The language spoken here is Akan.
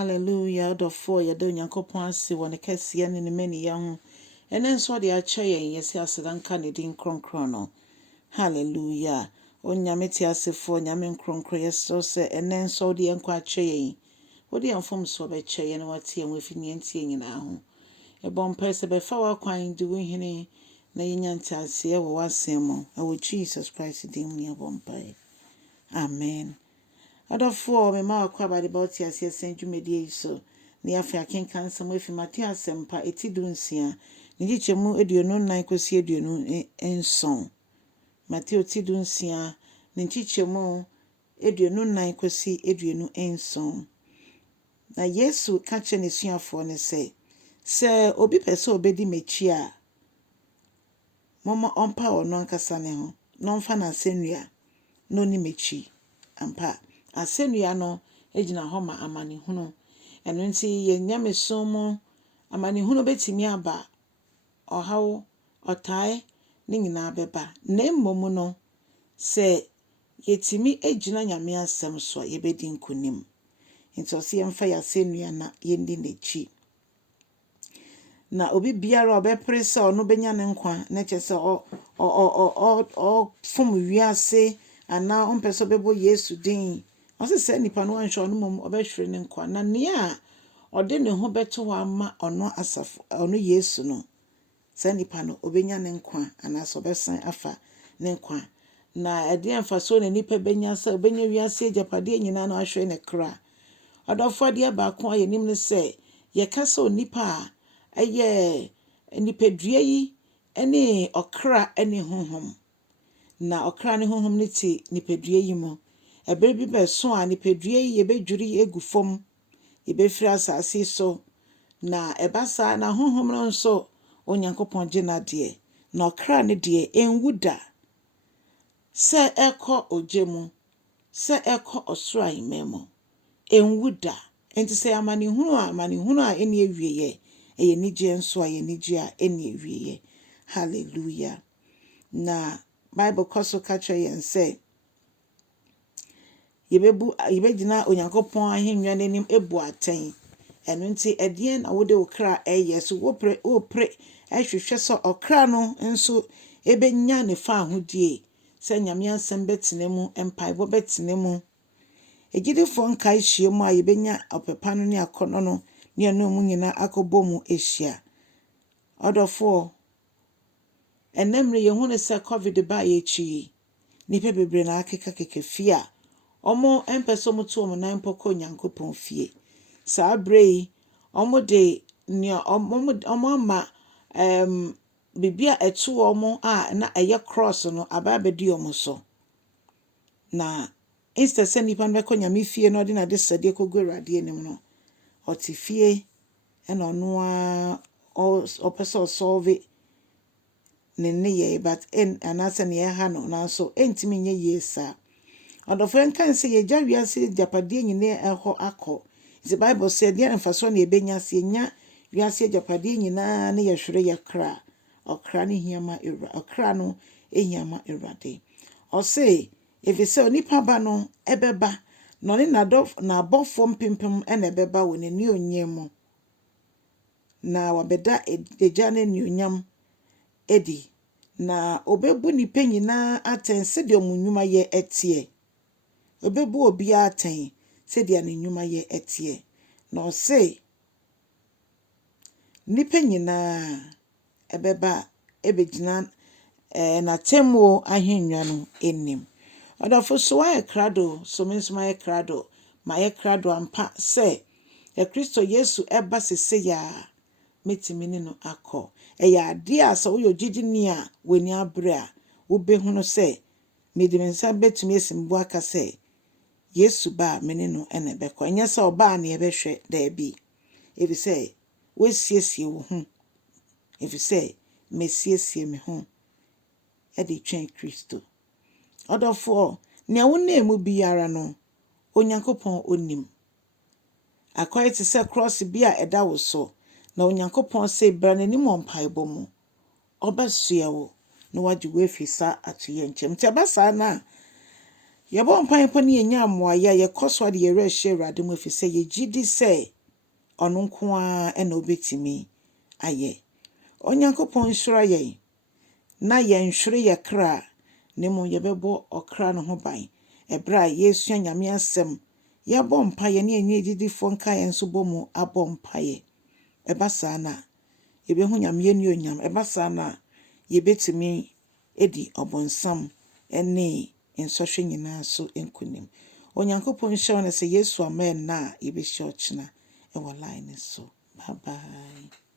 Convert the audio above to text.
Hallelujah. The four ya do nyankopon ase won kese ne ne mani ya ho. Ene nso de ache yen yesi asedanka ne din kronkron no. Hallelujah. Onyame ti asefo nyame nkronkron yeso se ene nso de enko ache yen. Wo de amfom so be che yen wate en wefini entie nyina ho. E bon pese be fa wa kwan di wo hini na yenya ntase e wo wasem e wo Jesus Christ din ne bon pai. Amen. Adolfo me ma akwa ba de bauti ase senjumedie so ne afia kenkan sam efi Mateo asempa etidunsia ne gichemu eduonu nan kosi eduonu enson. Mateo tidunsia ne gichemu eduonu nan kosi eduonu enson. Na Yesu ka che ne suafo ne se obi pese obedi mechi a momo ompa ono ankasa ne ho no mfa na asennua no ni mechi ampa asennua no ejina ho ma amanehunu eno nti ye nyamesom mu amanehunu betimi aba ohawo otai ne nyina beba na mmom no se yetimi ejina nyame asem so yebedi nkunim nti o se yemfa ya asennua na yendi nechi na obi biara obepre se ono benya ne nkwa na chese o fom wiase ana ompeso bebo Yesu din o se nipa no anhwe ono mom obehwere ne nkwa na ne a ode ne ho beto wa ma ono asafo ono Yesu no se nipa no obenya ne nkwa ana so besan afa ne nkwa na ade amfaso na nipa benya se obenya wiase agapade nyina no ahwe ne kra odofo de ba ko ayenim ne se ye kasa onipa a eye nipadua yi ene okra ene honhom na okra ne honhom ne ti nipadua yi mu ebe bi beso a nipadua yi ye bedwuri egufom ye befiri asase so na ebasa na honhom no nso onyankopon gina de na okra ne de enwuda se eko ojemu se eko osoro ahimemo enwuda enti se amanehunu a eni ewieye eye nije nso a ye nije a eni ewieye. Hallelujah. Na Bible koso kacha yen say yebegina onyankopon ahenwa nanim ebu aten eno nti edien na wode okra eye so wopre ehwehwe so okra no nso ebenya ne fa ahodie se nyame ansem betenemu empaibo betenemu egidefo nka hyiemu a yebenya opepa no ne akono no ne eno mu nyina akobomu ehia odofo enemre ye hunu se covid ba ye chi ni pe bebre na akeka kekefia omo empeso mutu omo nan poko nyankopon fie sa brei omo de ni omo ma bibia etu omo a na eye cross no ababedi omo so na instead se nipa mbeko nyame fie no de na de sade kogorade enim no otifie ena ono a opeso solve ne ye but anasa ne ha no na so entimi nye yesa odofo enkan se ye jawiase japade nyine eho akọ the Bible said there emfaso na ebenya se nya wiase japade nyina ne ye hwere ye kra okra ne hiama era okra no ehiama erade o say if you say onipa ba no ebeba no ne na abofo mpempem ena ebeba woni ne onyem na wabeda eja ne nyonyam edi na obebu nipa nyina atense de omunnwuma ye etie obebu obi aten se de anenwuma ye etie na o say nipa nyina ebeba ebegina na temo ahenwa no enim odafo so wa krado so mensuma ye krado ma ye krado ampa se Kristo Yesu eba sese ya metimi ne no akọ eya ade a so yo gidini a weni abre a wo behunu se medimensa betumi esimbu aka se Yesu ba mene no ene bekọ enya se oba na ebehwe da bi ebi se wesiesie wo hu ebi se mesiesie me hu e de twen Kristo odofo ne wona emu biara no onyankopon onim akoye te se cross bi a eda wo so na onyankopon se bra nanim ompaibo mu obasua wo na waji we fisa atoye nchem ti abasa na Yɛbɔ mpae mpo ne yɛnya mmoayɛ a yɛkɔ so ade yɛwerɛ hyɛ Awurade mu ɛfiri sɛ yɛgye di sɛ ɔno nko ara ɛna obɛtumi ayɛ. Onyankopɔn nhyira yɛn na yɛnhwere yɛ kra na mmom yɛbɛbɔ ɔkra no ho ban. Ɛberɛ a yɛsua Nyame asɛm, yɛbɔ mpaeɛ ne yɛnyɛ gyidifoɔ nka yɛn nso bɔ mu abɔ mpaeɛ. Ɛba saa na yɛbɛhu Nyame anuonyam. Ɛba saa na yɛbɛtumi edi ɔbonsam ne nsɔhwɛ nyinaa so nkonim. Onyankopɔn nhyɛ wo na sɛ Yesu ama yɛn na a yɛbɛhyia ɔkyena ɛwɔ line so. Bye bye.